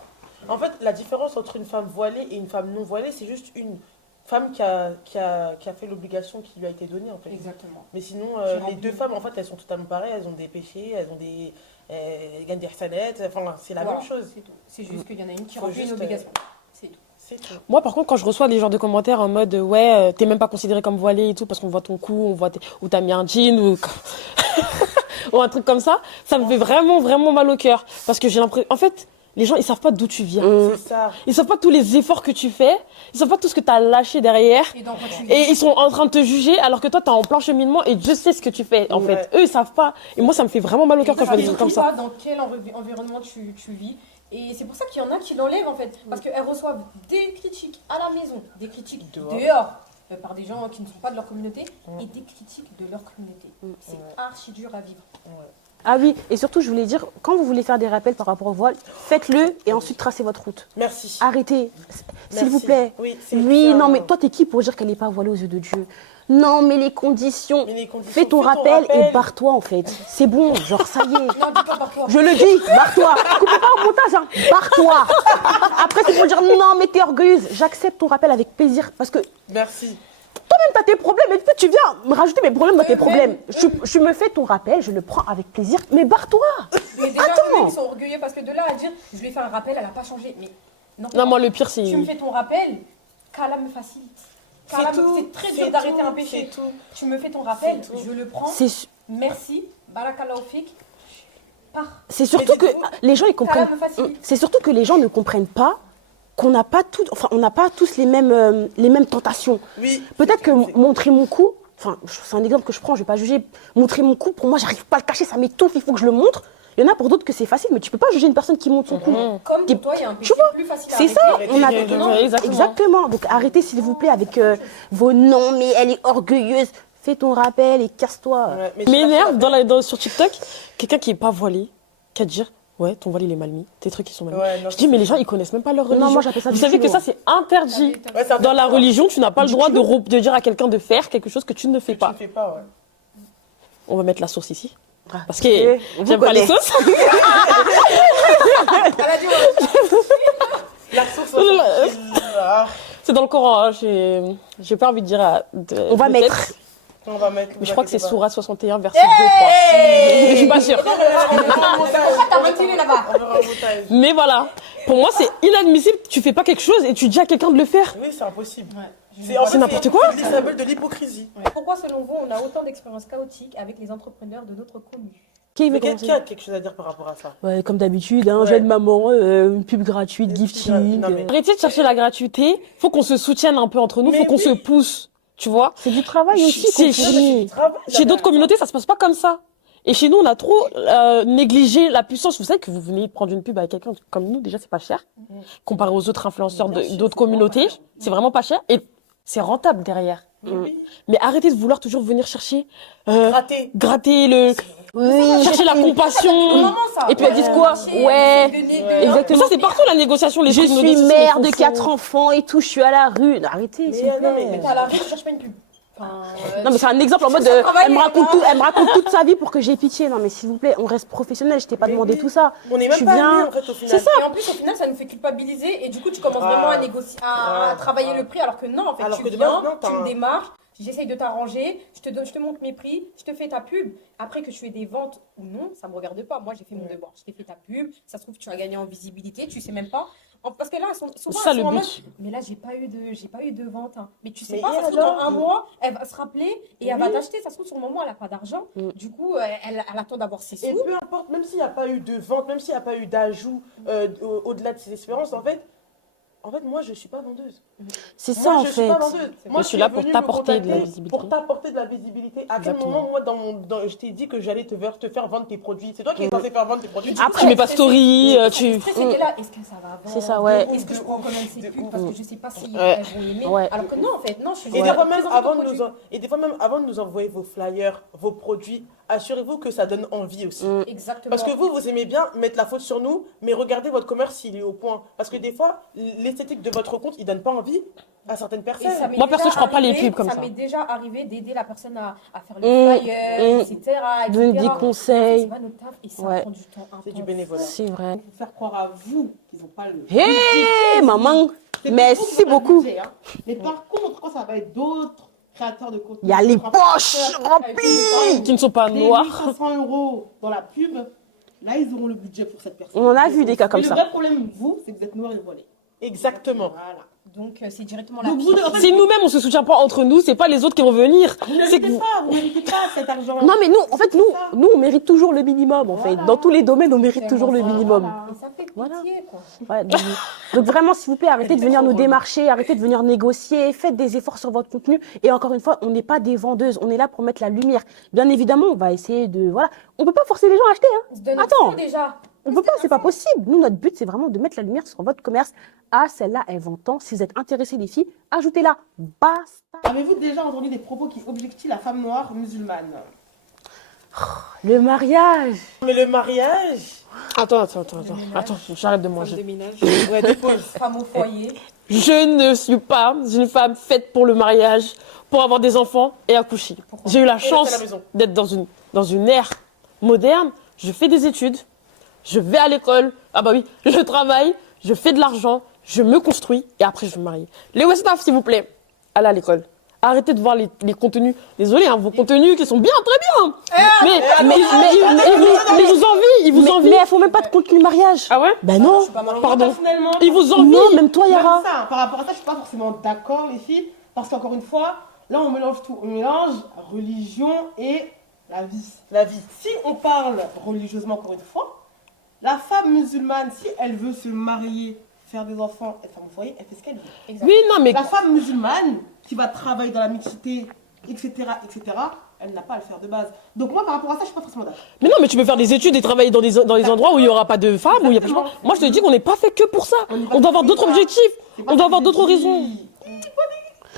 En fait, la différence entre une femme voilée et une femme non voilée, c'est juste une femme qui a fait l'obligation qui lui a été donnée, en fait. Exactement. Mais sinon, Qui les remplit. deux femmes, en fait, elles sont totalement pareilles. Elles ont des péchés, elles gagnent des hasanettes. Enfin, c'est la Voilà, même chose. C'est tout. C'est juste qu'il y en a une qui Faut remplit une juste, obligation. C'est tout. C'est tout. Moi, par contre, quand je reçois des genres de commentaires en mode ouais, t'es même pas considéré comme voilé et tout parce qu'on voit ton cou, on voit ou t'as mis un jean ou ou un truc comme ça me fait vraiment, vraiment mal au cœur. Parce que j'ai l'impression. En fait, les gens, ils savent pas d'où tu viens. C'est ça. Ils savent pas tous les efforts que tu fais. Ils savent pas tout ce que t'as lâché derrière. Et donc, quand tu Et ils sont en train de te juger alors que toi, t'es en plein cheminement et Dieu sait ce que tu fais, en Ouais. fait. Eux, ils savent pas. Et moi, ça me fait vraiment mal au cœur quand je vois des trucs comme ça. dans quel environnement tu vis. Et c'est pour ça qu'il y en a qui l'enlèvent en fait. Parce qu'elles reçoivent des critiques à la maison, des critiques dehors par des gens qui ne sont pas de leur communauté et des critiques de leur communauté. C'est archi dur à vivre. Ah oui, et surtout, je voulais dire, quand vous voulez faire des rappels par rapport au voile, faites-le et ensuite tracez votre route. Merci. Arrêtez, s'il Merci. vous plaît. Oui, Oui, non, mais toi, t'es qui pour dire qu'elle n'est pas voilée aux yeux de Dieu? Non, mais les conditions. Mais les conditions, Fais ton rappel et barre-toi, en fait. C'est bon, genre, ça y est. Non, dis pas par toi. Je le dis, barre-toi. Coupez pas au montage, hein. Barre-toi. Après, c'est pour dire non, mais t'es orgueilleuse. J'accepte ton rappel avec plaisir parce que Merci. toi-même, t'as tes problèmes et puis tu viens me rajouter mes problèmes dans tes Ouais, problèmes. Je me fais ton rappel, je le prends avec plaisir, mais barre-toi. Mais déjà, Attends. eux-mêmes, ils sont orgueilleux parce que de là à dire je lui ai fait un rappel, elle n'a pas changé. Mais non, Non, moi, le pire, c'est. tu me fais ton rappel, qu'Allah me facilite. Qu'Allah C'est tout. c'est très C'est dur d'arrêter tout, un péché. c'est tout. Tu me fais ton rappel, C'est tout. je le prends. C'est Merci, barakallahu fik. Pars. c'est surtout Mais que les gens, ils comprennent. Qu'Allah me facilite. C'est surtout que les gens ne comprennent pas qu'on n'a pas tout, enfin, on n'a pas tous les mêmes tentations. Oui. Peut-être que c'est- montrer mon cou, Enfin, c'est un exemple que je prends, je vais pas juger. Montrer mon cou, pour moi, j'arrive pas à le cacher, ça m'étouffe, il faut que je le montre. Il y en a pour d'autres que c'est facile, mais tu peux pas juger une personne qui montre son cou. Comme pour toi, il y a un Tu péché vois, plus facile à C'est ça, arrêter. on a Exactement. exactement. Donc arrêtez s'il vous plaît avec vos noms, mais elle est orgueilleuse. Fais ton rappel et casse-toi. Ouais, mais M'énerve sur TikTok, quelqu'un qui est pas voilé, qui va dire ouais, ton voile il est mal mis, tes trucs ils sont mal mis. Ouais, non, Je dis mais les gens ils connaissent même pas leur religion. Non, moi j'appelle ça Vous du savez que culot. ça c'est interdit. Ouais, c'est Dans la interdit. religion, tu n'as pas le droit de dire à quelqu'un de faire quelque chose que tu ne fais Tu pas. ne fais pas, ouais. On va mettre la source ici. Ah, Parce ok, que on vous j'aime pas les connaît. sauces. Elle a dit, ouais. La source aussi. Ah, C'est dans le Coran, hein, j'ai pas envie de dire. On va de mettre. tête, on va mettre. mais je crois que c'est vous Sourate 61, verset 2-3. Mais je suis pas sûre. Pourquoi t'as reculé là-bas? On verra au montage. Mais voilà, pour moi c'est inadmissible. Tu fais pas quelque chose et tu dis à quelqu'un de le faire. Oui, c'est impossible. Ouais. En fait, n'importe quoi. C'est le symbole de l'hypocrisie. Pourquoi, selon vous, on a autant d'expériences chaotiques avec les entrepreneurs de notre commune? Qui veut Mais commencer qui a quelque chose à dire par rapport à ça? Ouais, comme d'habitude, hein, Ouais. jeune maman, une pub gratuite, gifting. Non, mais- Arrêtez de chercher la gratuité. Faut qu'on se soutienne un peu entre nous. Mais Faut qu'on oui. se pousse. Tu vois. C'est du travail aussi C'est- qu'on c'est- fournit. Chez d'autres communautés, ça se passe pas comme ça. Et chez nous, on a trop négligé la puissance. Vous savez que vous venez prendre une pub avec quelqu'un comme nous, déjà, c'est pas cher. Comparé aux autres influenceurs d'autres communautés, c'est vraiment pas cher. Et c'est rentable derrière. Oui. Mais arrêtez de vouloir toujours venir chercher, Raté. gratter le, Oui, chercher la compassion. Comment ça? Et puis elles disent quoi? Ouais. Mais exactement. ça, c'est partout la négociation. Les Je trucs suis monétiques, mère ils de font 4 enfants et tout, je suis à la rue. Non, arrêtez, s'il vous non, plaît. mais T'as la rue, tu cherches pas une pub. Enfin, Non, mais c'est un exemple en mode ça travaille, elle me raconte là. tout, elle me raconte toute sa vie pour que j'ai pitié. Non, mais s'il vous plaît, on reste professionnel. Je t'ai pas Mais demandé oui. tout ça. On n'est Je même pas viens- amis, en fait, au final. C'est ça. Et en plus, au final, ça nous fait culpabiliser et du coup, tu commences Ah. vraiment à négocier, à Ah. travailler le prix, alors que non, en fait, Alors tu que de viens, base, non, tu t'as me un- démarches, j'essaye de t'arranger, je te montre mes prix, je te fais ta pub. Après que je fais des ventes ou non, ça me regarde pas. Moi, j'ai fait mon devoir. Je t'ai fait ta pub, ça se trouve, tu as gagné en visibilité, tu sais même pas. Parce que là, souvent, C'est ça, elles sont le en but. mode, mais là, j'ai pas eu de vente. Hein. Mais tu sais Mais pas, et ça se trouve, alors dans un mois, elle va se rappeler et elle va Oui. t'acheter. Ça se trouve, sur le moment, elle a pas d'argent. Du coup, elle attend d'avoir ses Et sous. peu importe, même s'il n'y a pas eu de vente, même s'il n'y a pas eu d'ajout au-delà de ses espérances, en fait, moi, je ne suis pas vendeuse. C'est ça, Moi, en je suis fait. pas vendeuse. Moi, Je suis là tu es pour venue t'apporter me de la contacter visibilité. Pour t'apporter de la visibilité. À quel Exactement. moment, moi, je t'ai dit que j'allais te faire vendre tes produits? C'est toi qui es censé faire vendre tes produits. Après, tu mets pas story, tu. Stress, c'était là, est-ce que ça va vendre? C'est ça, ouais. Est-ce que je prends quand même ces pubs parce que je sais pas si Ouais. elles vont aimer. Ouais. Alors que non, en fait, non, je suis Et là des fois pour même présenter avant ton de nous produit. et des fois même avant de nous envoyer vos flyers, vos produits, assurez-vous que ça donne envie aussi. Exactement. Parce que vous aimez bien mettre la faute sur nous, mais regardez votre commerce s'il est au point. Parce que des fois, l'esthétique de votre compte, il donne pas envie à certaines Et personnes. ça m'est Moi, perso, déjà je prends pas les arrivé- pubs comme ça. Ça m'est déjà arrivé d'aider la personne à faire le flyer, etc. Donner des etc. conseils. C'est pas notre taf et ça Ouais. prend du temps. C'est du bénévolat. C'est vrai. Pour faire croire à vous qu'ils n'ont pas le. Hé, maman. C'est Merci vous qui avez beaucoup. le budget, hein. Mais par contre, quand ça va être d'autres créateurs de contenu, Il y a les d'autres poches influenceurs remplies. Qui ne sont pas des noirs. 1500 € dans la pub, là, ils auront le budget pour cette personne. On en a vu des cas comme Mais ça. le vrai problème, vous, c'est que vous êtes noirs et voilés. Exactement. Voilà. Donc c'est directement la Donc vous, en fait, Si nous-mêmes on se soutient pas entre nous, c'est pas les autres qui vont venir. vous C'est méritez que- pas, vous méritez pas cet argent. Non, mais nous, en fait, nous, on mérite toujours le minimum, en fait. Voilà. Dans tous les domaines, on mérite toujours le minimum. Et ça fait pitié, Voilà. quoi. Ouais, donc vraiment, s'il vous plaît, arrêtez de venir nous démarcher, arrêtez de venir négocier, faites des efforts sur votre contenu. Et encore une fois, on n'est pas des vendeuses, on est là pour mettre la lumière. Bien évidemment, on va essayer de... Voilà, on peut pas forcer les gens à acheter, hein. Se donne Attends. fond, déjà. On peut pas, c'est pas possible. Nous, notre but, c'est vraiment de mettre la lumière sur votre commerce. Ah, celle-là, elle vend tant. Si vous êtes intéressés, les filles, ajoutez-la. Basta. Avez-vous déjà entendu des propos qui objectifient la femme noire musulmane? Le mariage. Mais le mariage, Attends, j'arrête de manger. ouais, dépose. Femme au foyer. Je ne suis pas une femme faite pour le mariage, pour avoir des enfants et accoucher. J'ai eu la rester chance à la maison. d'être dans une ère moderne. Je fais des études, je vais à l'école, ah bah oui, je travaille, je fais de l'argent, je me construis et après je me marie. Les Westaf, s'il vous plaît, allez à l'école. Arrêtez de voir les contenus. Désolé, hein, vos contenus qui sont bien, très bien. Mais ils vous envient. Mais elles font même pas de contenu mariage. Ah ouais? Ben non. Pardon. Personnellement, Ils vous envient. Non, même toi, même Yara. ça, par rapport à ça, je suis pas forcément d'accord, les filles, parce qu'encore une fois, là, on mélange tout. On mélange religion et la vie. La vie. Si on parle religieusement, encore une fois, la femme musulmane, si elle veut se marier, faire des enfants, être femme au foyer, elle fait ce qu'elle veut. Oui, non, mais La femme musulmane qui va travailler dans la mixité etc., elle n'a pas à le faire de base. Donc moi, par rapport à ça, je suis pas forcément d'accord. Mais non, mais tu peux faire des études et travailler dans des endroits où il n'y aura pas de femmes, où il y a pas de gens. Moi, je te dis qu'on n'est pas fait que pour ça. On doit avoir d'autres objectifs. On doit avoir d'autres raisons.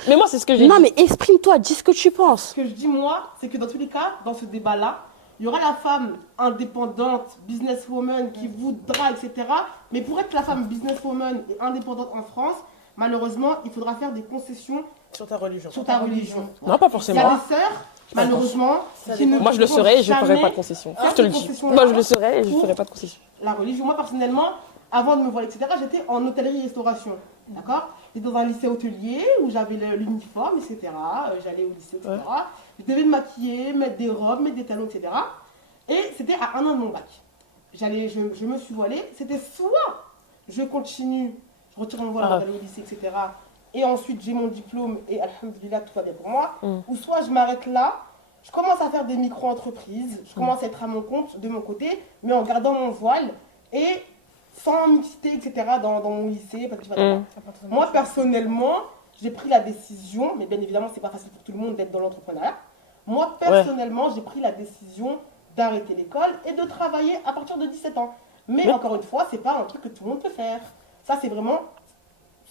Mais moi, c'est ce que j'ai dit. Non, mais exprime-toi, dis ce que tu penses. Ce que je dis, moi, c'est que dans tous les cas, dans ce débat-là, il y aura la femme indépendante, businesswoman, qui voudra, etc. Mais pour être la femme businesswoman et indépendante en France, malheureusement, il faudra faire des concessions Sur ta religion. sur ta religion. Non, pas Il y forcément. a des sœurs, malheureusement, qui ne Moi, je le pourront serais et je ne ferai jamais pas de concession. faire Je te le ces dis. concessions-là Moi, je le serais et je ne pour ferai pas de concession. la religion. Moi, personnellement, avant de me voiler, etc., j'étais en hôtellerie-restauration. D'accord? J'étais dans un lycée hôtelier où j'avais l'uniforme, etc. J'allais au lycée, etc. Je devais me maquiller, mettre des robes, mettre des talons, etc. Et c'était à 1 an de mon bac. Je me suis voilée. C'était soit je continue, je retire mon voile avant d'aller au lycée, etc. Et ensuite j'ai mon diplôme et alhamdoulilah, tout va bien pour moi. Ou soit je m'arrête là, je commence à faire des micro-entreprises, je commence à être à mon compte de mon côté, mais en gardant mon voile et sans mixité, etc. dans mon lycée. Moi, personnellement, j'ai pris la décision, mais bien évidemment, c'est pas facile pour tout le monde d'être dans l'entrepreneuriat. Moi, personnellement, j'ai pris la décision d'arrêter l'école et de travailler à partir de 17 ans. Mais encore une fois, c'est pas un truc que tout le monde peut faire. Ça, c'est vraiment...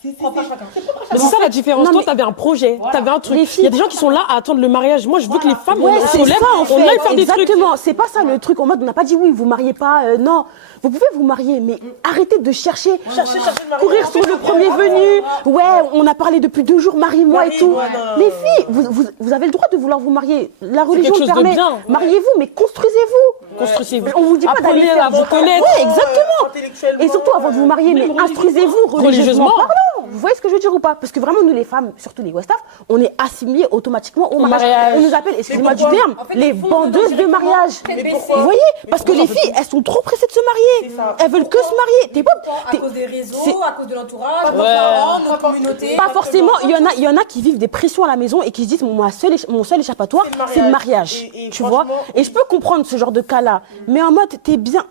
C'est propre à chacun. Mais c'est ça la différence. Non, Toi, mais- t'avais un projet, Voilà. t'avais un truc. Les Il y a filles- des gens qui sont là à attendre le mariage. Moi, je veux que les femmes, Ouais, on c'est se lève, ça en on aille fait, faire des trucs. exactement. C'est pas ça le truc. En mode, on n'a pas dit oui, vous mariez pas. Non, vous pouvez vous marier, mais arrêtez de chercher, Chercher le mari. courir sur le premier venu. Ouais, on a parlé depuis 2 jours, marie-moi et tout. Marie-moi, non. Les filles, vous avez le droit de vouloir vous marier. La religion quelque le chose de permet. bien. Mariez-vous, mais construisez-vous. Construisez-vous. On vous dit pas d'aller Apprenez faire à vous connaître. Ouais, exactement. Intellectuellement. Et surtout, avant de vous marier, mais instruisez-vous religieusement Religieusement. parlant. Vous voyez ce que je veux dire ou pas? Parce que vraiment, nous les femmes, surtout les Westaf, on est assimilés automatiquement au mariage. mariage. On nous appelle, excusez-moi du pourquoi terme, En fait, les ils font bandeuses de directement mariage. tête Mais baissée. pourquoi Vous voyez? Parce que les filles, elles sont trop pressées de se marier. C'est ça. Elles veulent que se marier. T'es pas, À t'es- cause des réseaux, c'est- à cause de l'entourage, Pas nos forcément. parents, notre communauté. pas forcément. Il y en a qui vivent des pressions à la maison et qui se disent mon seul échappatoire, C'est le c'est le mariage. mariage. Et Tu vois? franchement, Et je peux comprendre ce genre de cas-là. Mais en mode, t'es bien.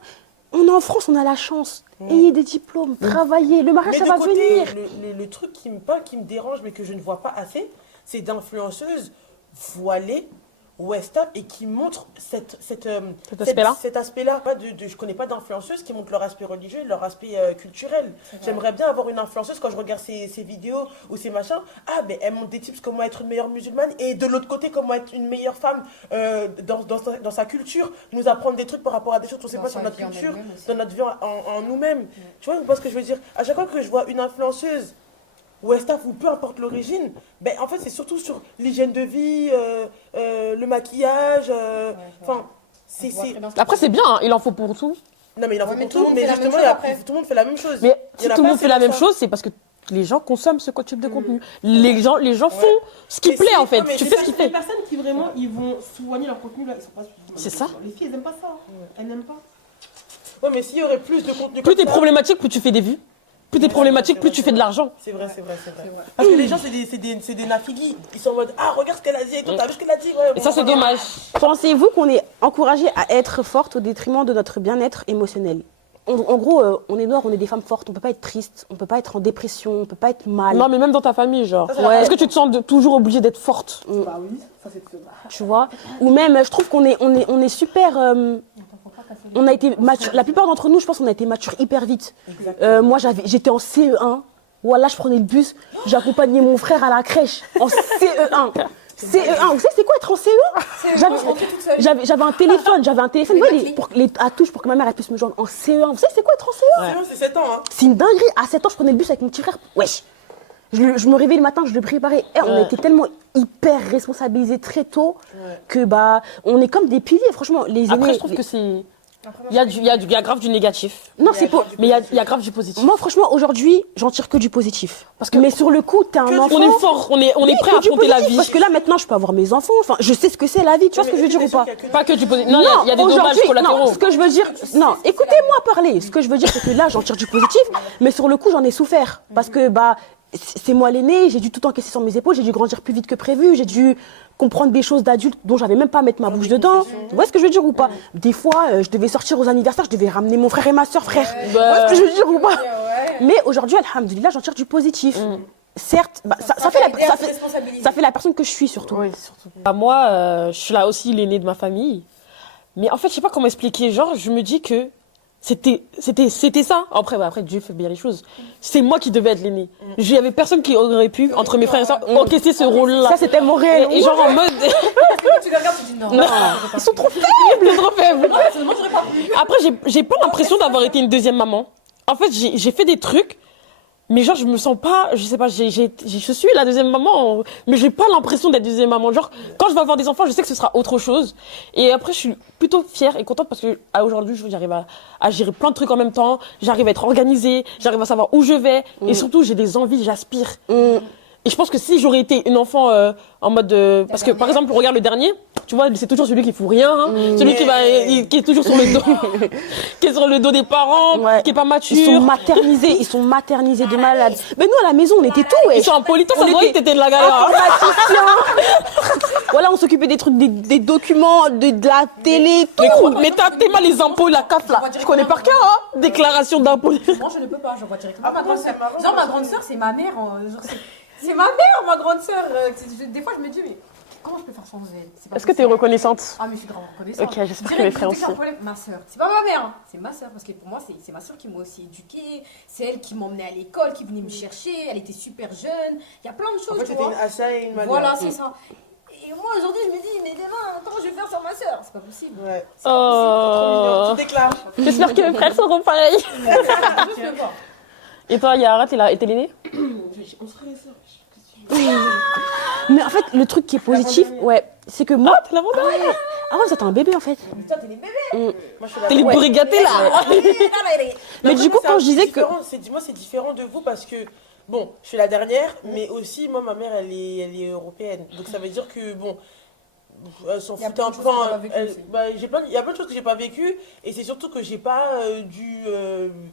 On est en France, on a la chance. Ayez des diplômes, travaillez. Le mariage, Mais ça de va côté, venir. le truc qui me dérange, mais que je ne vois pas assez, c'est d'influenceuses voilées, Westaf, et qui montrent aspect-là. cet aspect-là. Je connais pas d'influenceuses qui montrent leur aspect religieux, leur aspect culturel. J'aimerais bien avoir une influenceuse quand je regarde ses vidéos ou ses machins. Ah, mais elle montre des tips comment être une meilleure musulmane, et de l'autre côté, comment être une meilleure femme dans sa culture, nous apprendre des trucs par rapport à des choses qu'on ne sait Dans pas sa sur notre vie en culture, elle-même aussi. dans notre vie en nous-mêmes. Tu vois ce que je veux dire? À chaque fois que je vois une influenceuse Westaf ou peu importe l'origine, ben en fait c'est surtout sur l'hygiène de vie, le maquillage, enfin c'est Après, c'est bien, hein, il en faut pour tout. non mais il en faut Ouais, mais pour tout le tout, monde mais fait la même justement chose après. tout le monde fait la même chose. Mais Il y si en a tout le pas monde assez fait la comme même ça. chose, c'est parce que les gens consomment ce type de contenu. Les gens font ce qui Mais plaît si, en fait. mais Tu c'est fais ça, ce qui Les plaît. personnes qui vraiment ils vont soigner leur contenu là, ils sont pas suivis. C'est ça. Les filles, elles n'aiment pas ça. Elles n'aiment pas. Ouais, mais s'il y aurait plus de contenu Plus comme t'es ça, problématique, plus tu fais des vues. Plus t'es problématique, plus tu fais de l'argent. c'est vrai. Parce que les gens c'est des nafigis, ils sont en mode ah regarde ce qu'elle a dit et tout, t'as vu ce qu'elle a dit, ouais. Et ça, c'est dommage. Pensez-vous qu'on est encouragé à être forte au détriment de notre bien-être émotionnel? En gros, on est noir, on est des femmes fortes, on peut pas être triste, on peut pas être en dépression, on peut pas être mal. Non, mais même dans ta famille, genre. Ça, c'est la Est-ce que tu te sens toujours obligée d'être forte? Bah oui, ça c'est Tu vois? Ou même, je trouve qu'on est super. On a été mature. La plupart d'entre nous, je pense qu'on a été mature hyper vite. Moi, j'étais en CE1. Voilà, je prenais le bus, j'accompagnais mon frère à la crèche en CE1. CE1, vous savez c'est quoi être en CE1? J'avais un téléphone, vous voyez, à touche pour que ma mère elle puisse me joindre en CE1. Vous savez c'est quoi être en CE1? C'est 7 ans hein. C'est une dinguerie. À 7 ans, je prenais le bus avec mon petit frère. Wesh. Je me réveillais le matin, je le préparais. Et on était tellement hyper responsabilisés très tôt que bah on est comme des piliers. Franchement, les aînés. Après, je trouve que c'est. Il y a grave du négatif. Non, c'est pas. Mais il y a grave du positif. Moi, franchement, aujourd'hui, j'en tire que du positif. Mais sur le coup, t'es un enfant. On est fort, on est prêt à que du affronter la positif, vie. Parce que là, maintenant, je peux avoir mes enfants. Enfin, je sais ce que c'est la vie. Tu vois ce que je veux dire ou pas? Pas que du positif. Non, il y a des dommages aujourd'hui, collatéraux. non, ce que je veux dire, non, écoutez-moi parler. Ce que je veux dire, c'est que là, j'en tire du positif, mais sur le coup, j'en ai souffert. Parce que, bah, c'est moi l'aîné, j'ai dû tout encaisser sur mes épaules, j'ai dû grandir plus vite que prévu, j'ai dû comprendre des choses d'adultes dont j'avais même pas à mettre ma bouche dedans. Vous voyez ce que je veux dire ou pas? Des fois, je devais sortir aux anniversaires, je devais ramener mon frère et ma soeur, frère. Vous voyez ce que je veux dire ou pas? Mais aujourd'hui, alhamdoulilah, j'en tire du positif. certes, bah, ça fait ça fait la personne que je suis surtout. Oui, surtout. Bah, moi, je suis là aussi l'aîné de ma famille. Mais en fait, je sais pas comment expliquer. Genre, je me dis que c'était ça. Après, Dieu fait bien les choses. C'est moi qui devais être l'aîné. Il y avait personne qui aurait pu, entre mes frères et sœurs, encaisser ce rôle-là. Ça, c'était mon réel. Et genre en mode. Tu les regardes, tu dis non. Ils sont trop faibles, trop faibles. Moi, j'aurais pas pu. Après, j'ai pas l'impression d'avoir été une deuxième maman. En fait, j'ai fait des trucs. Mais genre, je me sens pas, je sais pas, je suis la deuxième maman, mais j'ai pas l'impression d'être deuxième maman. Genre, quand je vais avoir des enfants, je sais que ce sera autre chose. Et après, je suis plutôt fière et contente parce que, aujourd'hui, j'arrive à gérer plein de trucs en même temps. J'arrive à être organisée, j'arrive à savoir où je vais. Et surtout, j'ai des envies, j'aspire. Et je pense que si j'aurais été une enfant en mode... parce que, par exemple, regarde le dernier, tu vois, c'est toujours celui qui fout rien, hein, celui qui est toujours sur le dos, qui est sur le dos des parents, qui est pas mature. Ils sont maternisés de malade. Mais nous, à la maison, on était tout, ouais. Ils sont impolis, toi, ça se voyait que t'étais de la galère. Voilà, on s'occupait des trucs, des documents, de la télé, tout. Mais t'as tellement les impôts, la CAF, là. Je connais par cœur, hein. Déclaration d'impôts. Moi, je ne peux pas, je vois directement ma grande sœur. Genre, ma grande sœur, c'est ma mère. C'est ma mère, ma grande sœur. Des fois, je me dis, mais comment je peux faire sans elle? Est-ce que t'es reconnaissante? Ah, mais je suis grave reconnaissante. Ok, j'espère que mes frères aussi. Ma sœur, c'est pas ma mère, hein. C'est ma sœur, parce que pour moi, c'est ma sœur qui m'a aussi éduquée. C'est elle qui m'emmenait à l'école, qui venait me chercher. Elle était super jeune. Il y a plein de choses. En fait, tu c'était vois. une Asha et une Malia. Voilà, c'est ça. Et moi, aujourd'hui, je me dis, mais demain, comment je vais faire sur ma sœur? C'est pas possible. Ouais. Oh. Tu déclares. J'espère que mes frères seront pareils. Je peux pas. Et toi, Yara, t'es l'aînée? On serait les sœurs. Mais en fait, le truc qui est positif, c'est que moi... T'es l'avant-dernière. Ah ouais, t'es un bébé, en fait. Mais toi, t'es des bébés. Moi, je suis la T'es les première. bourrés gâtés, là. Mais du coup, quand je disais que... Moi, c'est différent de vous parce que, bon, je suis la dernière, mais aussi, moi, ma mère, elle est européenne. Donc, ça veut dire que, bon, elle s'en Il y a foutait plein un de peu. choses que t'as pas vécues aussi. Il y a plein de choses que j'ai pas vécues. Et c'est surtout que j'ai pas dû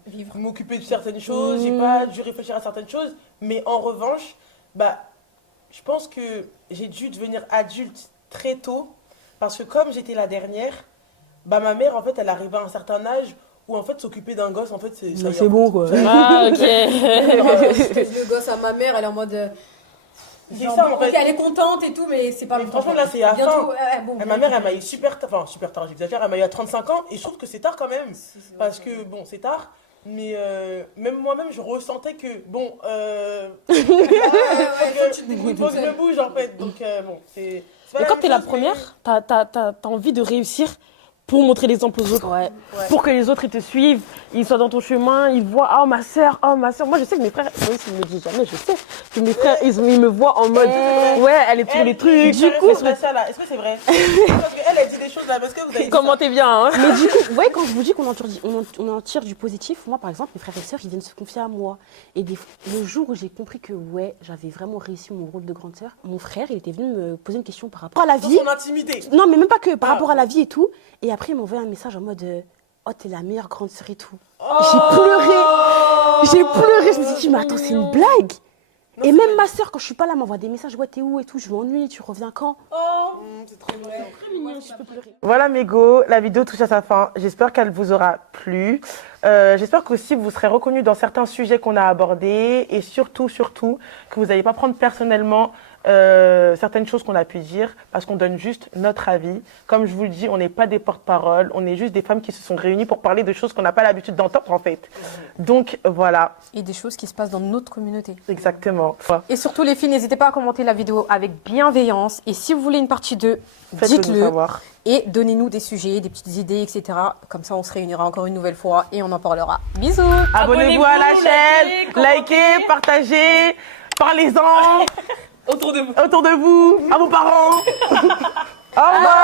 Vivre. m'occuper de certaines choses, j'ai pas dû réfléchir à certaines choses. Mais en revanche, je pense que j'ai dû devenir adulte très tôt. Parce que comme j'étais la dernière, ma mère, en fait, elle arrivait à un certain âge où, en fait, s'occuper d'un gosse, en fait, ça y est, C'est bon, quoi. Ah, ok. Le gosse à ma mère, elle est en mode. C'est Genre, ça, en ok, fait. elle est contente et tout, mais c'est pas Mais le franchement, là, c'est à la bientôt. fin. Bon, Ma mère, elle m'a eu super tard, j'exagère, elle m'a eu à 35 ans, et je trouve que c'est tard quand même. Parce que, bon, c'est tard, mais même moi-même, je ressentais que, bon, faut que je me bouge, en fait. Donc, bon, c'est pas Et la quand même t'es la chose, première, t'as envie de réussir pour montrer l'exemple aux autres. Pour que les autres, ils te suivent, ils soient dans ton chemin, ils voient, oh ma soeur. Moi, je sais que mes frères, même s'ils me disent jamais, je sais que mes frères, ils me voient en mode, elle est pour les trucs. Du coup, est-ce que c'est vrai? Parce qu'elle dit des choses là, parce que vous avez dit ça. Commentez bien, hein. Mais du coup, vous voyez, quand je vous dis qu'on en tire du positif, moi, par exemple, mes frères et sœurs, ils viennent se confier à moi. Et le jour où j'ai compris que, j'avais vraiment réussi mon rôle de grande sœur, mon frère, il était venu me poser une question par rapport à la Dans vie. son intimité. Non, mais même pas que, par rapport à la vie et tout. Et après, il m'a envoyé un message en mode oh, t'es la meilleure grande sœur et tout. J'ai pleuré. Je me suis dit, mais attends, c'est une blague. Et même ma sœur, quand je suis pas là, m'envoie des messages, t'es où et tout, je m'ennuie, tu reviens quand? C'est trop mignon. Je peux pleurer. Voilà mes go, la vidéo touche à sa fin. J'espère qu'elle vous aura plu. J'espère qu'aussi vous serez reconnus dans certains sujets qu'on a abordés et surtout que vous n'allez pas prendre personnellement certaines choses qu'on a pu dire parce qu'on donne juste notre avis. Comme je vous le dis, on n'est pas des porte-parole, on est juste des femmes qui se sont réunies pour parler de choses qu'on n'a pas l'habitude d'entendre en fait. Donc voilà. Et des choses qui se passent dans notre communauté. Exactement. Et surtout les filles, n'hésitez pas à commenter la vidéo avec bienveillance. Et si vous voulez une partie 2, Faites-le nous dites-le. savoir. Et donnez-nous des sujets, des petites idées, etc. Comme ça, on se réunira encore une nouvelle fois et on en parlera. Bisous! Abonnez-vous à la chaîne, likez, partagez, parlez-en. Autour de vous. Autour de vous, à vos parents. Au revoir.